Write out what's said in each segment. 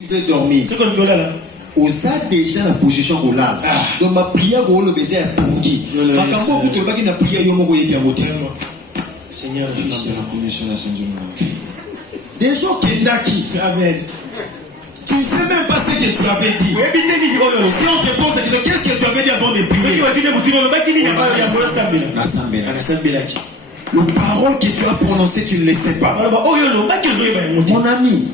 Tu veux dormir. Osa déjà la position au lave. Donc ma prière au le baiser à Pongi. Ma cambo pour toi qui n'a prié yo moko yébi à côté. Seigneur, la connexion la Saint-Dieu. Des gens qui n'aki. Amen. Tu ne sais même pas ce que tu avais dit. Si on te pose la question, qu'est-ce que tu avais dit avant de prier? Le parole que tu as prononcé, tu ne le sais pas. Mon ami,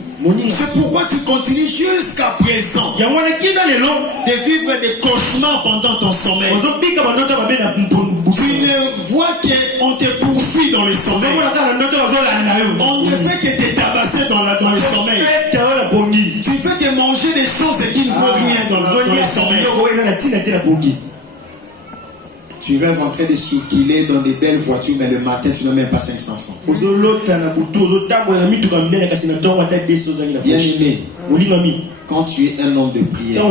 c'est pourquoi tu continues jusqu'à présent de vivre des cauchemars pendant ton sommeil. Tu ne vois qu'on te poursuit dans le sommeil. On ne fait que te tabasser dans le sommeil. Tu fais que manger des choses qui ne vaut rien dans le sommeil. Tu rêves en train de circuler dans des belles voitures, mais le matin, tu n'as même pas 500 francs. Bien aimé, quand tu es un homme de prière,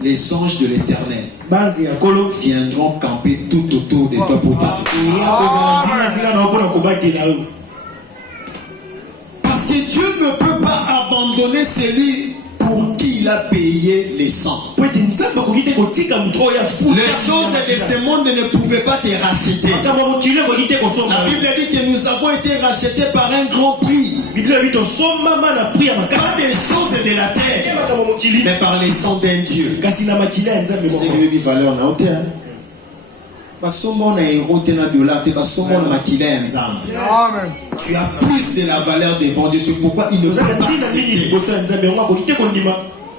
les anges de l'Éternel viendront camper tout autour de toi pour te sécuriser. Parce que Dieu ne peut pas abandonner celui pour qui il a payé les sangs. Les choses de ce monde ne pouvaient pas te racheter. La Bible dit que nous avons été rachetés par un grand prix. Pas des choses de la terre, mais par les sangs d'un Dieu. C'est une valeur na hauteur. Tu as plus de la valeur devant Dieu. C'est pourquoi il ne peut pas accepter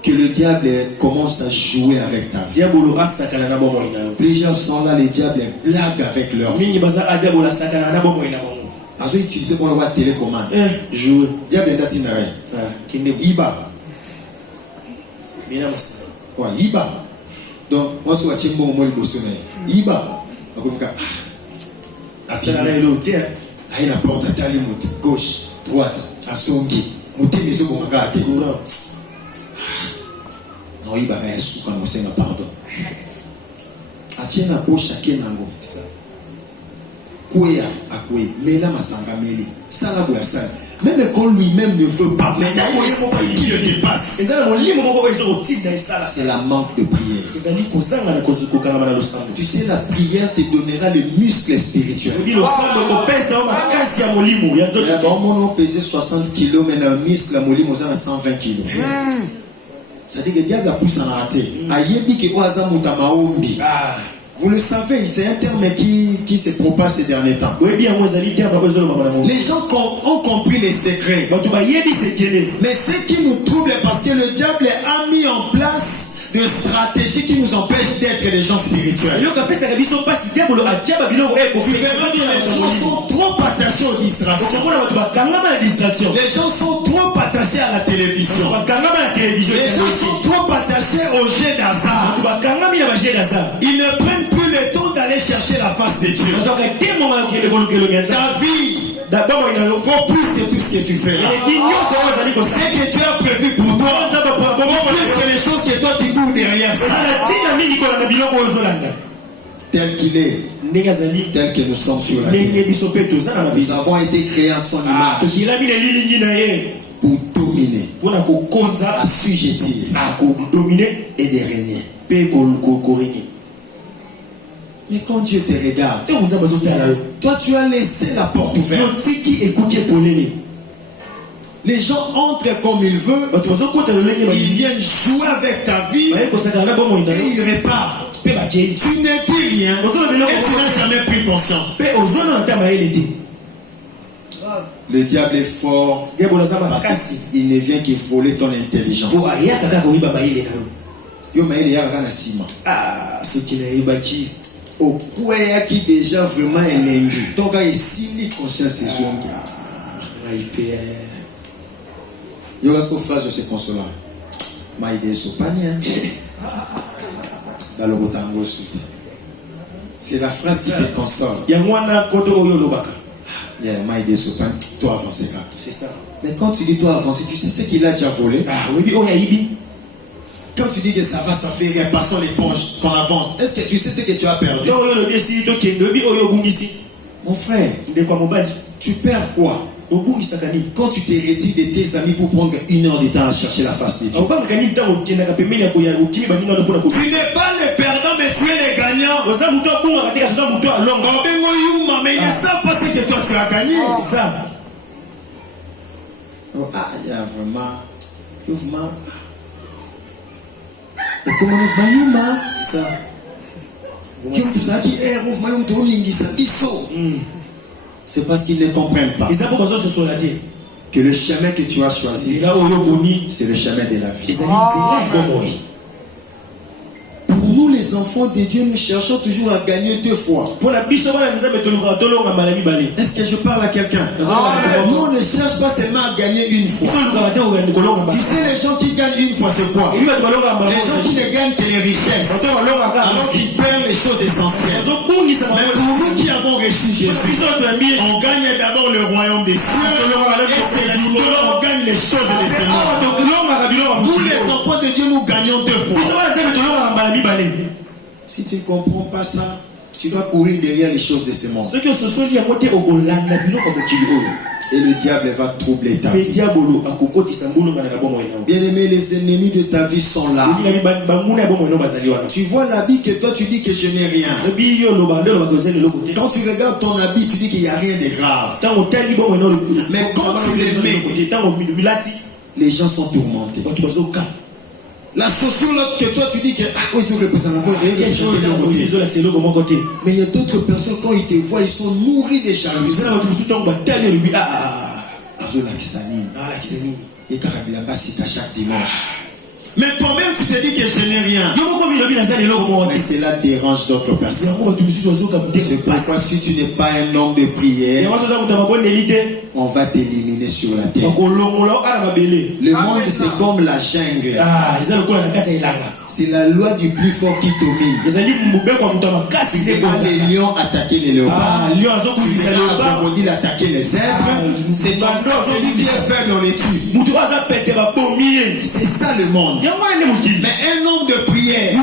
que le diable commence à jouer avec ta vie. Plusieurs sont là, les diables blaguent avec leur vie. Ils ont utilisé pour avoir télécommande. Jouer. Diable est d'atinaré. Iba. Iba. Donc, moi, je suis bon au moins le sommeil. Iba. Aïe la porte à Talimut, gauche, droite, à Songi. Mouté les eaux pour regarder. Non, il va y avoir pardon. Atiena po chacun nango. Kouya à kouya, mais là ma sanga meli. Sanga boya sanga. Même quand lui-même ne veut pas, mais il faut pas qu'il le dépasse. C'est la manque de prière. Tu sais, la prière te donnera les muscles spirituels. Mon pesait 60 kg, mais un muscle à molimo, c'est 120 kg. C'est-à-dire que le diable a poussé en raté. Vous le savez, c'est un terme qui se propage ces derniers temps. Les gens ont compris les secrets. Mais ce qui nous trouble, parce que le diable a mis en place des stratégies qui nous empêchent d'être des gens spirituels. Les gens sont trop attachés aux distractions. Les gens sont trop attachés à la télévision. Les gens sont trop attachés au jeu d'hasard. Ils ne prennent plus le temps d'aller chercher la face de Dieu. Ta vie faut plus que tout ce que tu fais là. Ce que tu as prévu pour toi, faut plus que les choses que toi tu cours derrière ça. Tel qu'il est, tel que nous sommes sur la terre. Nous avons été créés en son image pour dominer, assujettir et de régner. Mais quand Dieu te regarde, toi tu as laissé la porte ouverte. Les gens entrent comme ils veulent. Ils viennent jouer avec ta vie et ils réparent. Tu ne dis rien et tu n'as jamais pris conscience. Le diable est fort parce qu'il ne vient que voler ton intelligence. Au point qui déjà vraiment est lingu. Donc il signe conscience ces hommes. Il y a une phrase de ce consolant. C'est la phrase qui te console. Toi avancer là. C'est ça. Mais quand tu dis toi avancer, tu sais ce qu'il a déjà volé. Quand tu dis que ça va, ça fait rien, passons l'éponge, qu'on avance. Est-ce que tu sais ce que tu as perdu? Mon frère, tu perds quoi? Quand tu te retires de tes amis pour prendre 1 heure de temps à chercher la face de Dieu. Tu n'es pas le perdant, mais tu es le gagnant. Mais ils ne savent pas ce que toi tu as gagné. C'est ça. Oh, ah, il y a vraiment. Comment c'est ça. C'est parce qu'ils ne comprennent pas que le chemin que tu as choisi, c'est le chemin de la vie. Pour nous les enfants de Dieu, nous cherchons toujours à gagner 2 fois. Est-ce que je parle à quelqu'un? Nous on ne cherche pas seulement à gagner 1 fois. Tu sais les gens qui gagnent 1 fois c'est quoi? Les gens qui ne gagnent que les richesses, alors qu'ils perdent les choses essentielles. Mais pour nous qui avons reçu Jésus, on gagne d'abord le royaume des cieux, et c'est on gagne les choses de ce monde. Nous les enfants de Dieu, nous gagnons 2 fois. Si tu ne comprends pas ça, tu vas courir derrière les choses de ce monde. Et le diable va troubler ta vie. Bien aimé, les ennemis de ta vie sont là. Tu vois l'habit que toi tu dis que je n'ai rien. Quand tu regardes ton habit, tu dis qu'il n'y a rien de grave. Mais quand tu les mets, les gens sont tourmentés. La sociologue que toi tu dis que mais il y a d'autres personnes quand ils te voient, ils sont nourris de jalousie. Et chaque dimanche. Mais toi-même tu te dis que je n'ai rien. Mais cela dérange d'autres personnes. C'est pourquoi si tu n'es pas un homme de prière, on va t'éliminer sur la terre. Le monde c'est comme la jungle. C'est la loi du plus fort qui domine. Les lions attaquaient les léopards. Les crocodiles attaquaient les zèbres. C'est comme ça, celui qui est faible on les tue. C'est ça le monde. Mais un homme de prière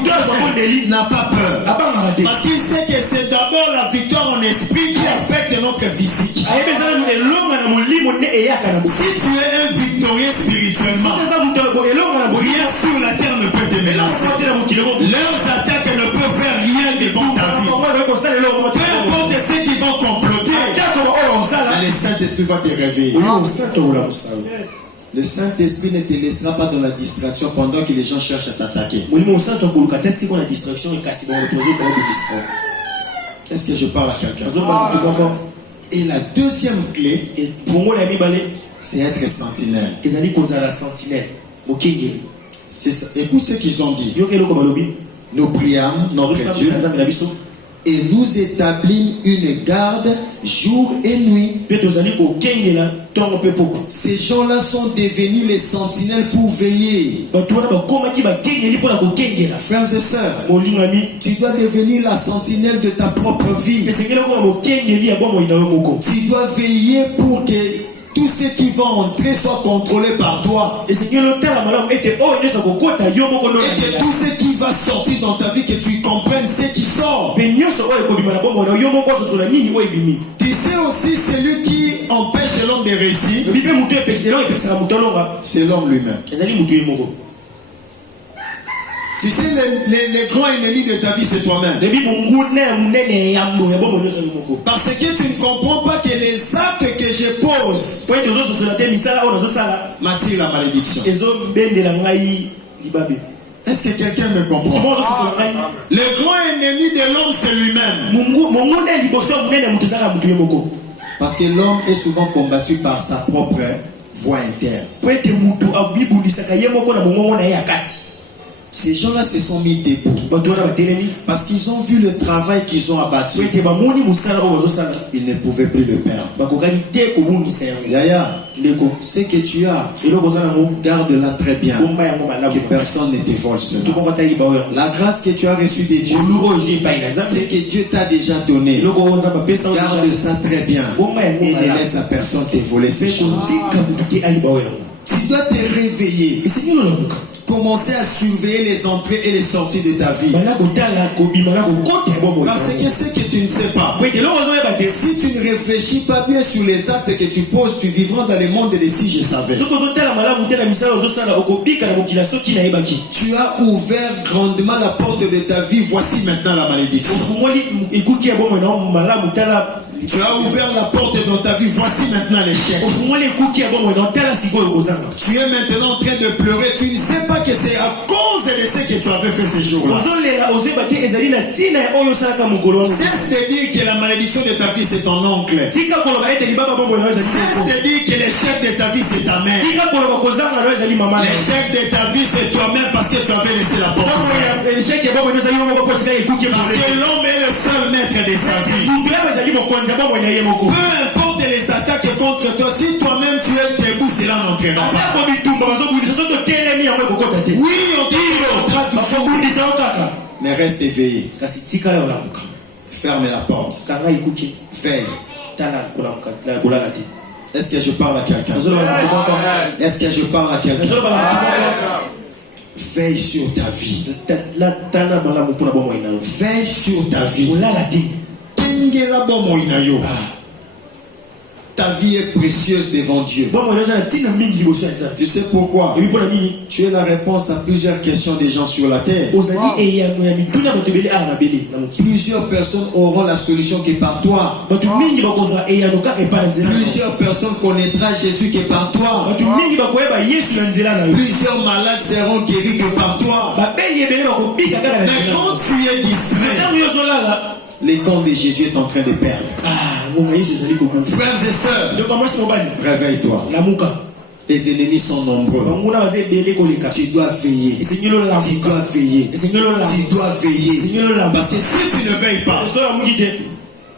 n'a pas peur. Parce qu'il sait que c'est d'abord la victoire en esprit qui affecte notre physique. Si tu es un victorieux spirituellement, rien sur la terre ne peut te menacer. Leurs attaques ne peuvent faire rien devant ta vie. Peu importe ce qu'ils vont comploter, le Saint-Esprit va te réveiller. Le Saint-Esprit ne te laissera pas dans la distraction pendant que les gens cherchent à t'attaquer. Est-ce que je parle à quelqu'un? Et la deuxième clé, c'est être sentinelle. C'est ça. Écoute ce qu'ils ont dit. Nous priâmes notre Dieu et nous établissons une garde jour et nuit. Ces gens-là sont devenus les sentinelles pour veiller. Frères et sœurs, tu dois devenir la sentinelle de ta propre vie. Tu dois veiller pour que tous ceux qui vont entrer soient contrôlés par toi. Et que tout ce qui va sortir dans ta vie, que tu comprennes ce qui sort. Tu sais aussi celui qui empêche l'homme de réussir, c'est l'homme lui-même. Tu sais, les grands ennemis de ta vie, c'est toi-même. Parce que tu ne comprends pas que les actes que je pose m'attirent la malédiction. Est-ce que quelqu'un me comprend? Le grand ennemi de l'homme, c'est lui-même. Parce que l'homme est souvent combattu par sa propre voie interne. Ces gens-là se sont mis debout parce qu'ils ont vu le travail qu'ils ont abattu. Ils ne pouvaient plus le perdre. Yaya, ce que tu as, garde-la très bien. Que personne ne te vole cela. La grâce que tu as reçue de Dieu, ce que Dieu t'a déjà donné, garde ça très bien et ne laisse à personne te voler ces choses. Tu dois te réveiller commencer à surveiller les entrées et les sorties de ta vie. Parce que ce que tu ne sais pas, si tu ne réfléchis pas bien sur les actes que tu poses, tu vivras dans le monde de si je savais. Tu as ouvert grandement la porte de ta vie, voici maintenant la malédiction. Tu as ouvert la porte dans ta vie, voici maintenant l'échec. Tu es maintenant en train de pleurer, tu ne sais pas que c'est à cause de ce que tu avais fait ces jours-là. Cesse de dire que la malédiction de ta vie c'est ton oncle. Cesse de dire que l'échec de ta vie c'est ta mère. L'échec de ta vie c'est toi-même parce que tu avais laissé la porte ouverte. Parce que l'homme est le seul maître de sa vie. Peu importe les attaques contre toi, si toi-même tu es debout, cela n'entraînera pas. Oui, on t'entraînera toujours. Mais reste éveillé. Ferme la porte. Veille. Est-ce que je parle à quelqu'un? Est-ce que je parle à quelqu'un? Veille sur ta vie. Veille sur ta vie. Ta vie est précieuse devant Dieu. Tu sais pourquoi? Tu es la réponse à plusieurs questions des gens sur la terre. Plusieurs personnes auront la solution qui est par toi. Plusieurs personnes connaîtront Jésus qui est par toi. Plusieurs malades seront guéris que par toi. Mais quand tu es distrait, les camps de Jésus est en train de perdre. Frères et sœurs, réveille-toi. Les ennemis sont nombreux. Tu dois veiller. Tu dois veiller. Tu dois veiller. Parce que si tu ne veilles pas,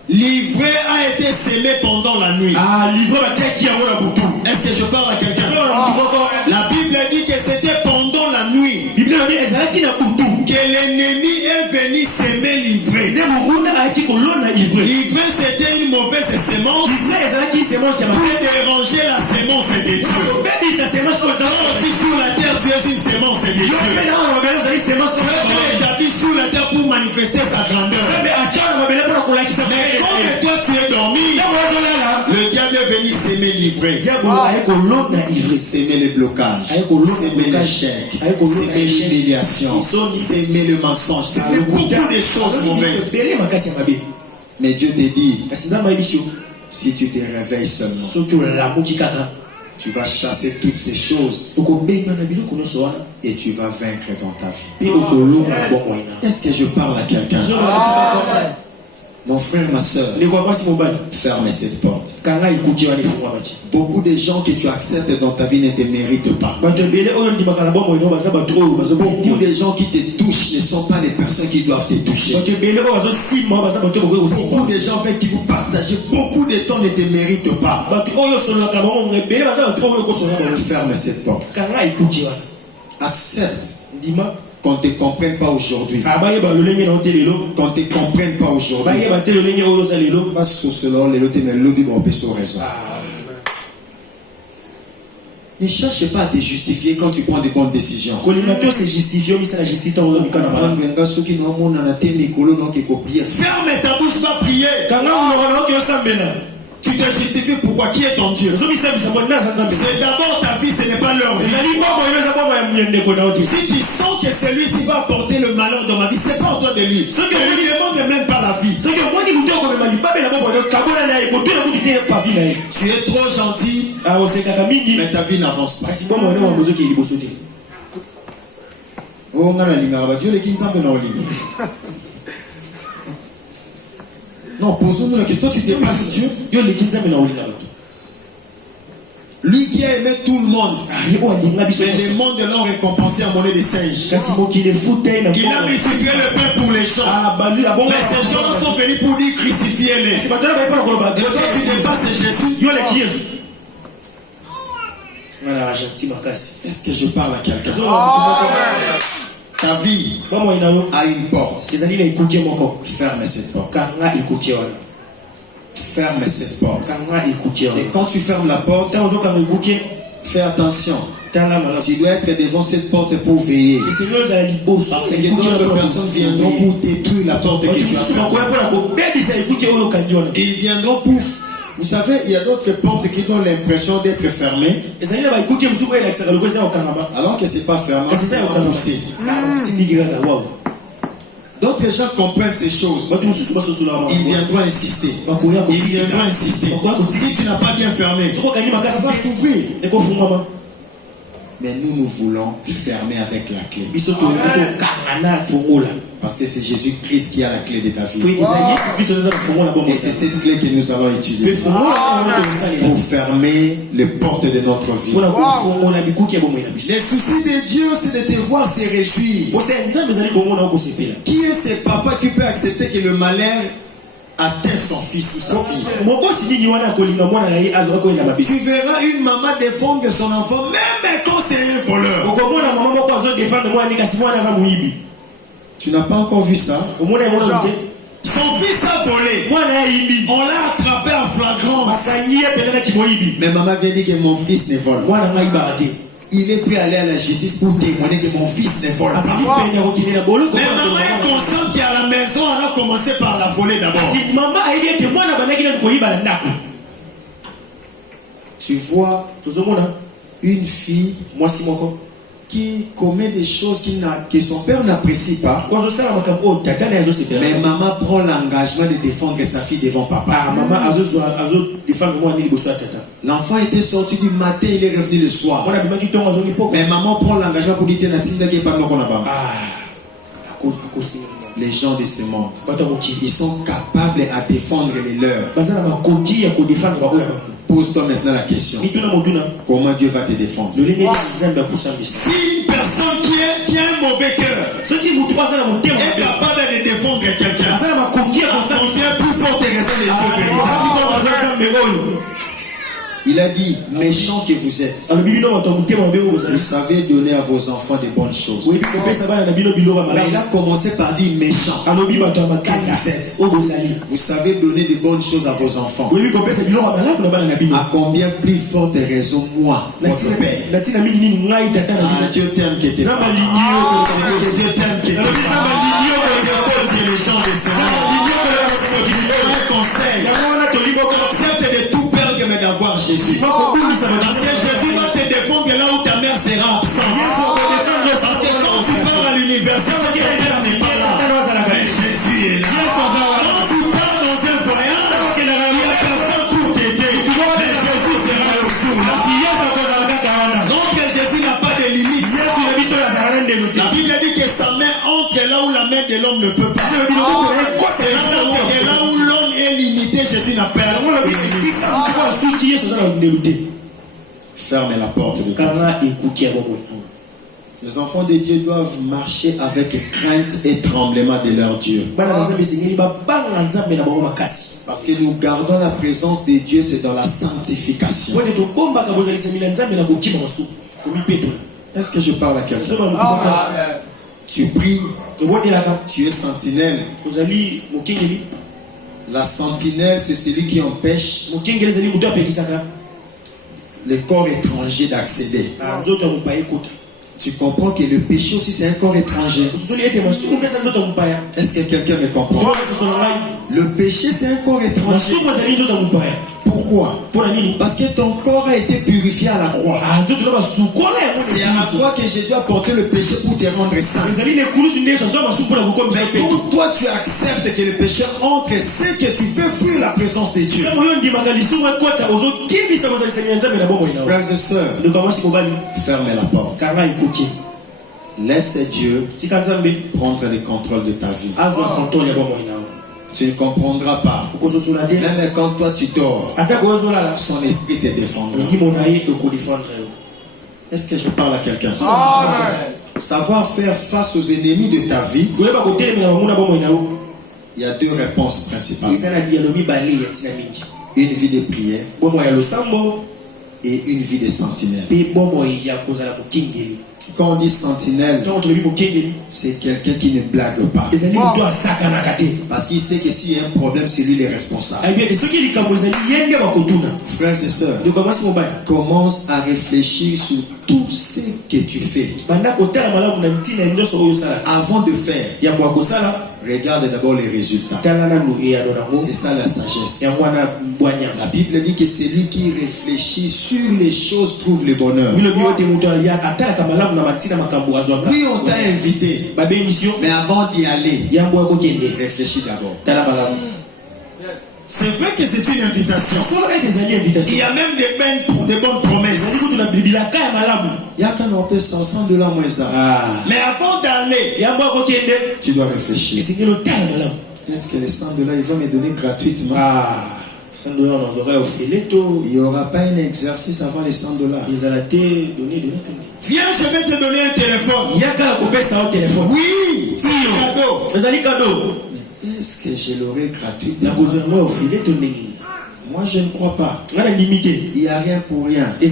l'ivraie a été sémé pendant la nuit. Est-ce que je parle à quelqu'un? La Bible dit que c'était pendant la nuit que l'ennemi est venu s'aimer l'ivraie. L'ivraie c'était une mauvaise semence pour déranger la semence de Dieu. Si sur la terre tu es une semence de Dieu, tu es établi sur la terre pour manifester sa grandeur. Mais comme toi tu es dormi, le diable est venu s'aimer l'ivraie. S'aimer les blocages, s'aimer l'échec, s'aimer l'humiliation, s'aimer le mensonge, s'aimer beaucoup de choses mauvaises. Mais Dieu te dit, si tu te réveilles seulement, tu vas chasser toutes ces choses et tu vas vaincre dans ta vie. Est-ce que je parle à quelqu'un? Mon frère, ma soeur, ferme cette porte. Beaucoup de gens que tu acceptes dans ta vie ne te méritent pas. Beaucoup de gens qui te touchent ne sont pas les personnes qui doivent te toucher. Beaucoup de gens avec qui vous partagez beaucoup de temps ne te méritent pas. Ferme cette porte. Accepte qu'on ne te comprenne pas aujourd'hui. Qu'on ne te comprenne pas aujourd'hui. Ne cherche pas à te justifier quand tu prends des bonnes décisions. Ferme ta bouche, va prier. Tu te justifies pourquoi? Qui est ton Dieu? C'est d'abord ta vie, ce n'est pas leur vie. Si tu sens que celui-ci va apporter le malheur dans ma vie, c'est pas en toi de lui. Ne lui demande même pas la vie. Tu es trop gentil, mais ta vie n'avance pas. Non, posons-nous la question, toi tu dépasses Dieu. Lui qui a aimé tout le monde, mais le monde l'ont récompensé en monnaie de singe. Il a multiplié le pain pour les gens. Mais ces gens sont venus pour dire crucifiez-les. Et toi tu dépasses Jésus. Est-ce que je parle à quelqu'un? Ta vie a une porte. Ferme cette porte. Ferme cette porte. Et quand tu fermes la porte, fais attention. Tu dois être devant cette porte pour veiller. Parce que d'autres personnes viendront pour détruire la porte que tu as fermée. Ils viendront pour... Vous savez, il y a d'autres portes qui donnent l'impression d'être fermées. Alors que ce n'est pas fermé, c'est repoussé. D'autres gens comprennent ces choses. Ils viendront insister. Ils viendront insister. Si tu n'as pas bien fermé, ça va s'ouvrir. Mais nous voulons fermer avec la clé. Parce que c'est Jésus-Christ qui a la clé de ta vie. Et c'est cette clé que nous allons utiliser pour fermer les portes de notre vie. Les soucis de Dieu, c'est de te voir se réjouir. Qui est ce papa qui peut accepter que le malheur atteint son fils ou sa fille? Tu verras une maman défendre son enfant même quand c'est un voleur. Tu n'as pas encore vu ça? Son fils a volé. On l'a attrapé en flagrance. Mais maman vient dire que mon fils ne vole. Il est prêt à aller à la justice pour témoigner que mon fils ne vole pas. Mais maman est consciente qu'à la maison, elle a commencé par la voler d'abord. Tu vois une fille qui commet des choses que son père n'apprécie pas. Mais maman prend l'engagement de défendre sa fille devant papa. L'enfant était sorti du matin, il est revenu le soir. Mais maman prend l'engagement pour dire les gens de ce monde, ils sont capables à défendre les leurs. Pose-toi maintenant la question. Comment Dieu va te défendre? Si une personne qui a un mauvais cœur est capable de défendre quelqu'un, combien plus forte raison de Dieu? Il a dit, méchant que vous êtes, vous savez donner à vos enfants de bonnes choses. Mais il a commencé par dire méchant que vous êtes. Vous savez donner de bonnes choses à vos enfants. À combien plus forte raison, moi, votre père? Dieu t'aime que t'es pas. Dieu t'aime que t'es pas. Les gens de ce monde. Un conseil. Accepte de tout perdre mais d'avoir Jésus. Parce que Jésus va te défendre là où ta mère sera absente. Parce que quand tu pars à l'université, ton père n'est pas là. Mais Jésus est là. Quand tu pars dans un voyage, il n'y a personne pour t'aider. Mais Jésus sera toujours là. Donc Jésus n'a pas de limite. La Bible dit que sa main entre là où la main de l'homme ne peut pas. C'est là où l'homme est limité, Jésus n'a pas de limite. Ferme la porte de ta vie. Les enfants de Dieu doivent marcher avec crainte et tremblement de leur Dieu. Parce que nous gardons la présence de Dieu, c'est dans la sanctification. Est-ce que je parle à quelqu'un? Tu pries, tu es sentinelle. La sentinelle, c'est celui qui empêche le corps étranger d'accéder. Tu comprends que le péché aussi c'est un corps étranger. Est-ce que quelqu'un me comprend? Le péché c'est un corps étranger. Pourquoi? Parce que ton corps a été purifié à la croix. C'est à la croix que Jésus a porté le péché pour te rendre saint. Mais pour toi tu acceptes que le péché entre, c'est que tu fais fuir la présence de Dieu. Frères et sœurs, ferme la porte. Laisse Dieu prendre le contrôle de ta vie. Tu ne comprendras pas. Même quand toi tu dors, son esprit te défendra. Est-ce que je parle à quelqu'un? Savoir faire face aux ennemis de ta vie, il y a deux réponses principales. Une vie de prière et une vie de sentinelle. Quand on dit sentinelle, c'est quelqu'un qui ne blague pas. Parce qu'il sait que s'il y a un problème, c'est lui le responsable. Frères et sœurs, commence à réfléchir sur tout ce que tu fais, avant de faire, regarde d'abord les résultats. C'est ça la sagesse. La Bible dit que celui qui réfléchit sur les choses trouve le bonheur. Oui, on t'a invité, mais avant d'y aller, réfléchis d'abord. C'est vrai que c'est une invitation. Il y a même des bonnes promesses. Il y a quand on peut 100 $, moins ça. Mais avant d'aller, tu dois réfléchir. Est-ce que les 100 $, ils vont me donner gratuitement? Il n'y aura pas un exercice avant les 100 $. Viens, je vais te donner un téléphone. Oui, c'est un cadeau. Est-ce que je l'aurai gratuitement? Moi, je ne crois pas. Il n'y a rien pour rien. Si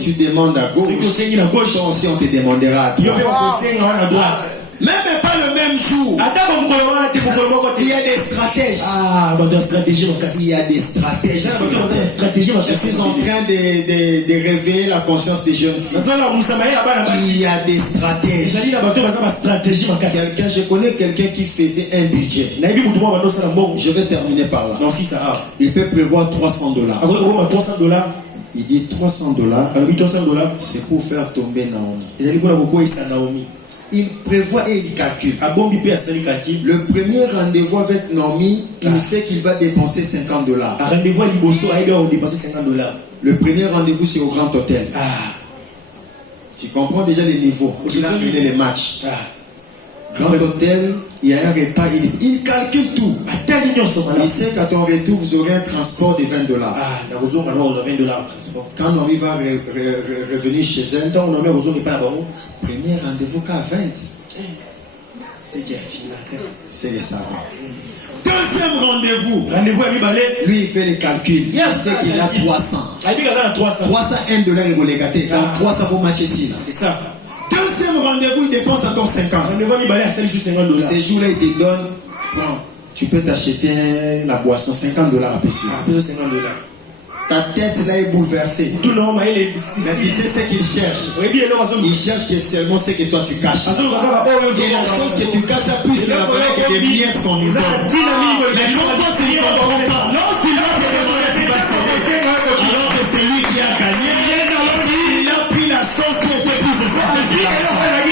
tu demandes à gauche, toi aussi on te demandera à droite. Même pas le même jour. Il y a des stratèges. Il y a des stratèges. Je suis en train de réveiller la conscience des jeunes filles. Il y a des stratèges. Quelqu'un, je connais quelqu'un qui faisait un budget. Je vais terminer par là. Il peut prévoir 300 $. Il dit 300 $. C'est pour faire tomber Naomi. Il prévoit et il calcule. Le premier rendez-vous avec Naomi, il sait qu'il va dépenser 50 $. Le premier rendez-vous, c'est au Grand Hôtel. Tu comprends déjà les niveaux. Il a mené les matchs. Grand Hôtel, il y a un repas, il calcule tout. Il sait qu'à ton retour, vous aurez un transport de 20 $. Quand Naomi va revenir chez elle, premier rendez-vous qu'à 20. C'est le savant. Deuxième rendez-vous. Lui, il fait les calculs. Il sait qu'il a 300. 300, 1 $, il va les gâter. Donc 300 pour matcher ici. C'est ça. Deuxième rendez-vous, il dépense encore 50. Ces jours-là, il te donne. Tu peux t'acheter la boisson, 50 $ à peu. Ta tête là est bouleversée. Mais tu sais ce qu'il cherche. Il cherche seulement ce que toi tu caches. Et la chose que tu caches a plus de la valeur que des billets qu'on nous donne. Mais quand toi tu es content,